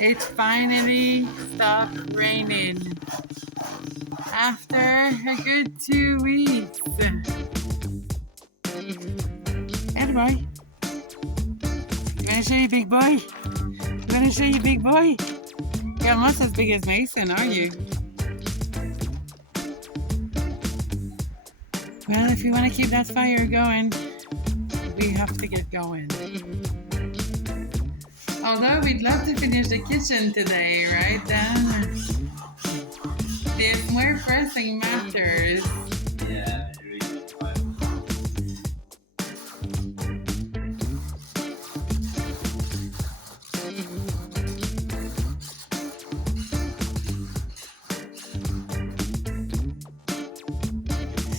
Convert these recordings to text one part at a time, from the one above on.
It finally stopped raining after a good 2 weeks. And boy, you wanna show you big boy? You wanna show you big boy? You're almost as big as Mason, aren't you? Well, if you want to keep that fire going, we have to get going. Although we'd love to finish the kitchen today, right, Dan? There's more pressing matters. Yeah, really fun.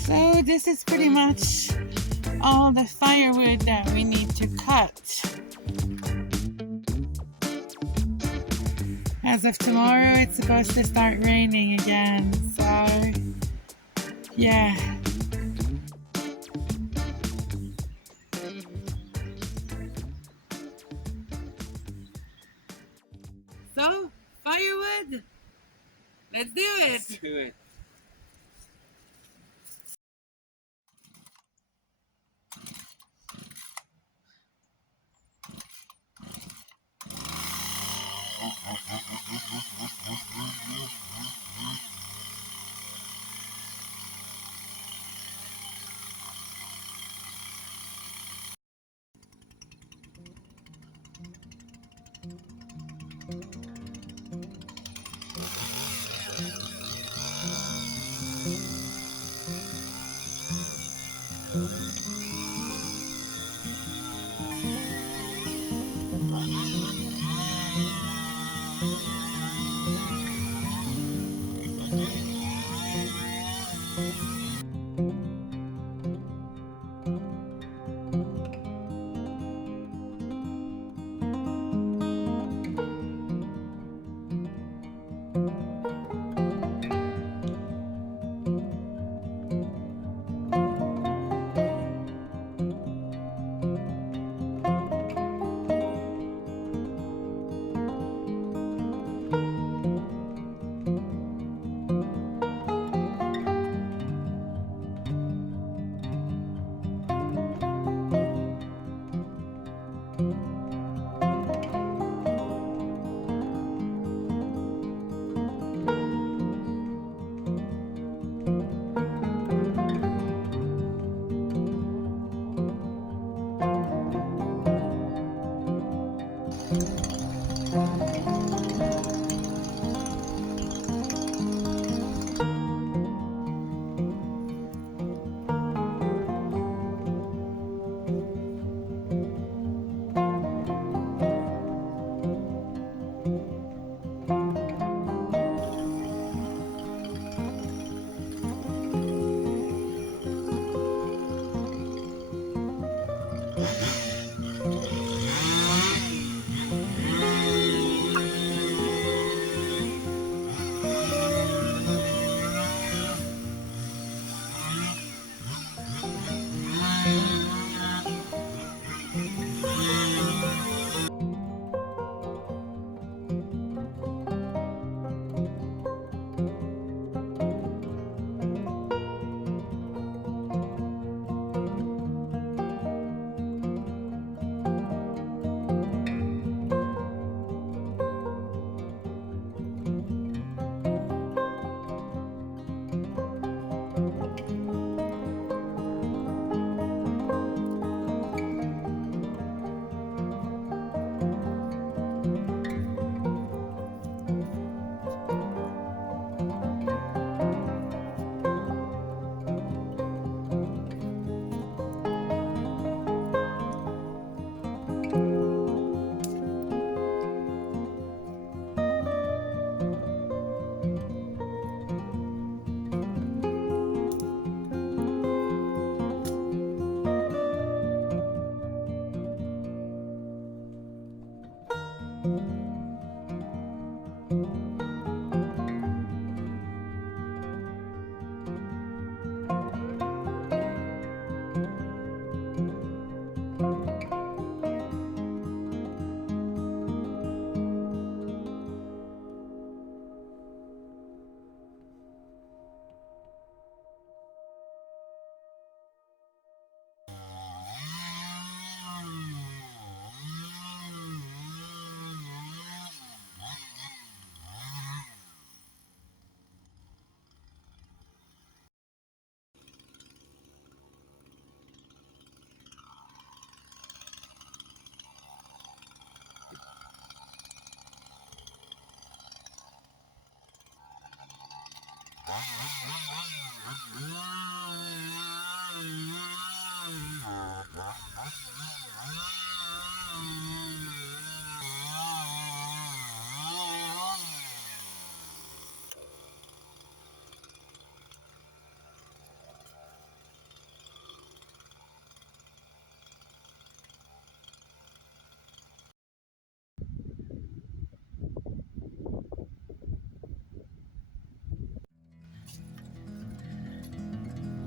So this is pretty much all the firewood that we need to cut. As of tomorrow, it's supposed to start raining again, so yeah. So, firewood, let's do it. Let's do it.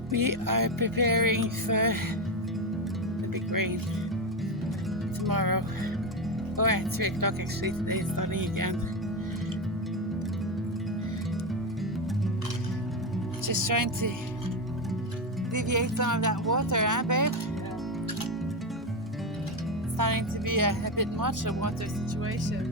We are preparing for the big rain tomorrow. Oh, at 3 o'clock actually. Today it's starting again. Just trying to alleviate some of that water, huh, babe? It's starting to be a bit much a water situation.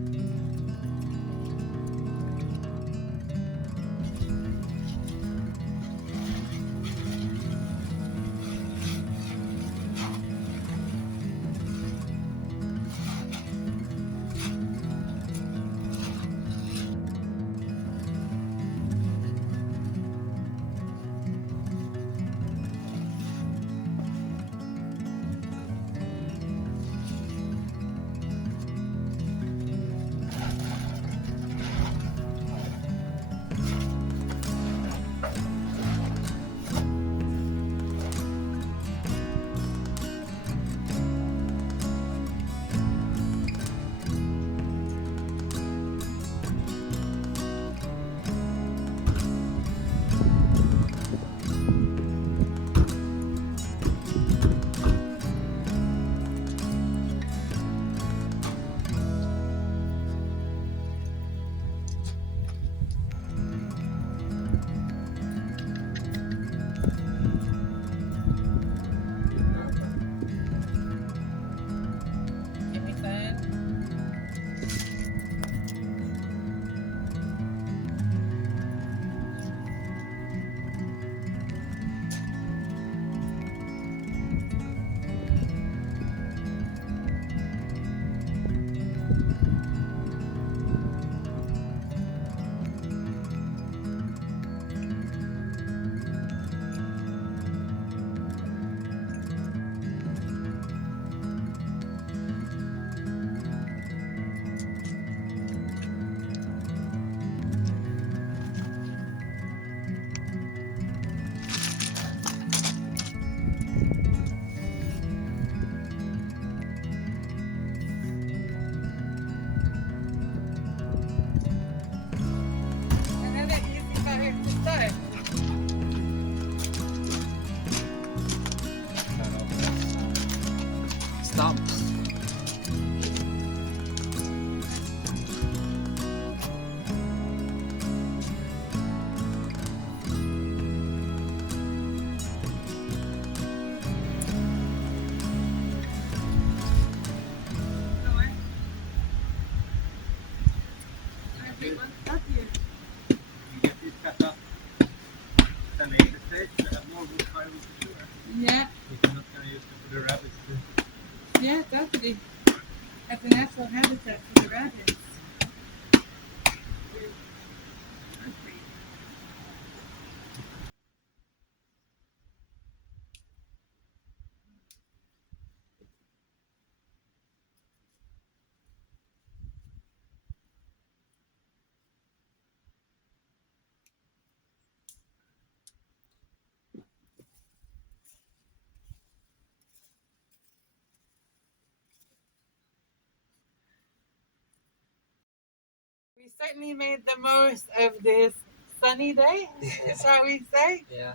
Give me that. Another easy fire to start. Stumps. You get these cut up. At a later stage, you have more wood firewood for sure. Yeah, If you're not going to use them for the rabbits too. yeah, totally. That's a natural habitat for the rabbits. We certainly made the most of this sunny day, shall we say? Yeah.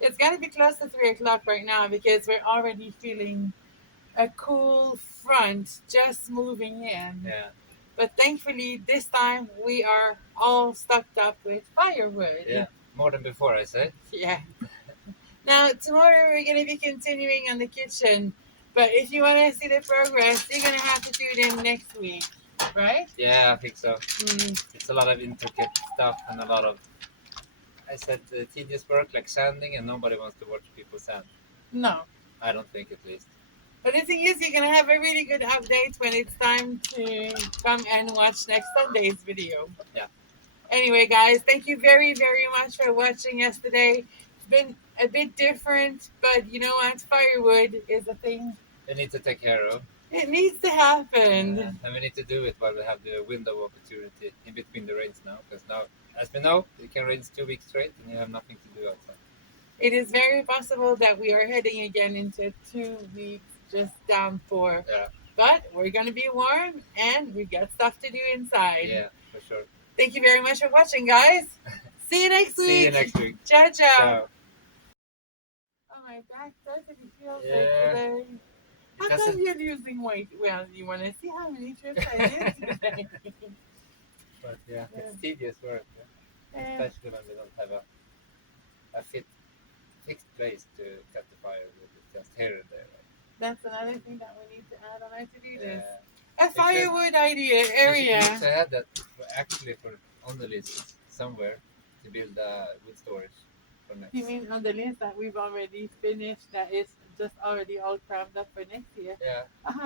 It's got to be close to 3 o'clock right now because we're already feeling a cool front just moving in. Yeah. But thankfully, this time we are all stocked up with firewood. Yeah. More than before, I say. Yeah. Now, tomorrow we're going to be continuing on the kitchen. But if you want to see the progress, you're going to have to tune in next week, right? Yeah, I think so. Mm. It's a lot of intricate stuff and a lot of, I said, tedious work like sanding, and nobody wants to watch people sand. No. I don't think, at least. But the thing is, you're going to have a really good update when it's time to come and watch next Sunday's video. Yeah. Anyway, guys, thank you very, very much for watching us today. It's been a bit different, but you know what? Firewood is a thing. We need to take care of. It needs to happen. And we need to do it while we have the window of opportunity in between the rains now. Because now, as we know, it can rain 2 weeks straight and you have nothing to do outside. It is very possible that we are heading again into 2 weeks just downpour. Yeah. But we're going to be warm and we got stuff to do inside. Yeah, for sure. Thank you very much for watching, guys. See you next week. See you next week. Ciao, ciao. Ciao. Oh, my back doesn't feel good Yeah. today. How Because come you're losing weight? Well, you want to see how many trips I did today? But yeah, it's tedious work. Yeah. Especially when we don't have a fixed place to cut the fire with. It's just here and there. That's another thing that we need to add on our to-do list. Yeah. A firewood idea area. We should have that actually on the list somewhere to build wood storage for next. You mean on the list that we've already finished that is just already all crammed up for next year? Yeah.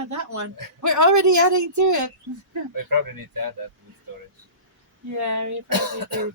That one. We're already adding to it. We probably need to add that wood storage. Yeah, we probably do.